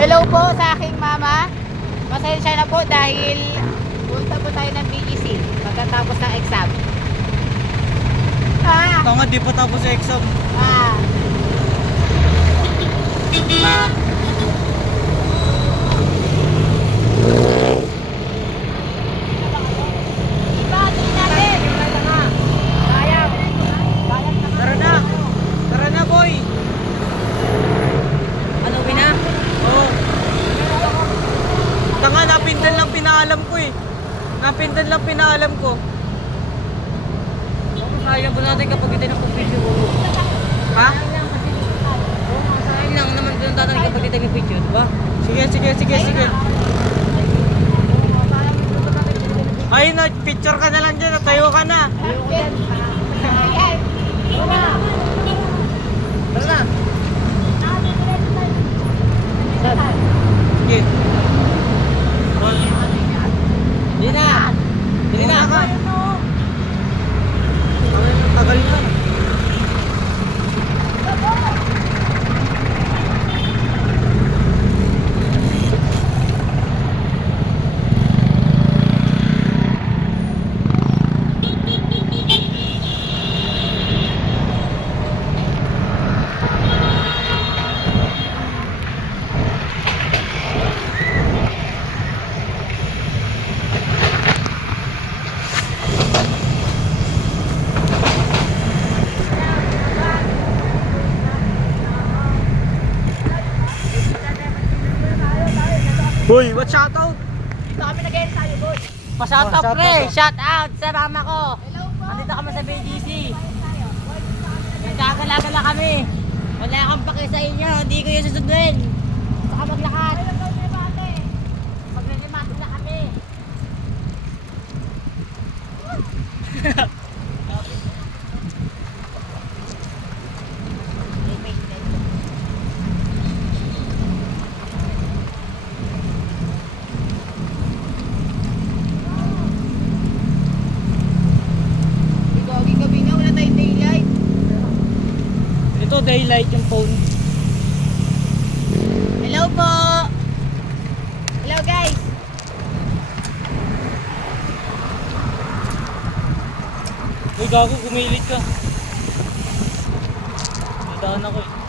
Hello po sa aking mama. Pasensya na po dahil punta po tayo ng BGC pagkatapos ng exam. Tanga, di pa tapos sa exam. Tara na! Tara na, boy! Ano na? Oo. Tanga, napindan lang pinaalam ko eh. Napindan lang pinaalam ko. Sayang po natin kapag ito ng video. Ha? Sayang lang naman po natin kapag ito ng video, diba? Sige, sige, sige, sige. Ay, na, picture ka na lang dyan. Tayo ka na. Tara na. Sige. Hindi na. Hindi na ako. Tagal na. Boy, what shout out? Dito kami nag-end tayo, boy. Pa-shout out, pre. Shout out sa mama ko. Nandito kami sa BGC. Nagkakala-gala kami. Wala akong pake sa inyo. Hindi ko yung susundin. Saka maglakad. Maglilimati na kami. Gabi na, wala tayong daylight. Ito, daylight yung phone. Hello po. Hello guys. Uy, gago, kumilit ka. May daan ako eh.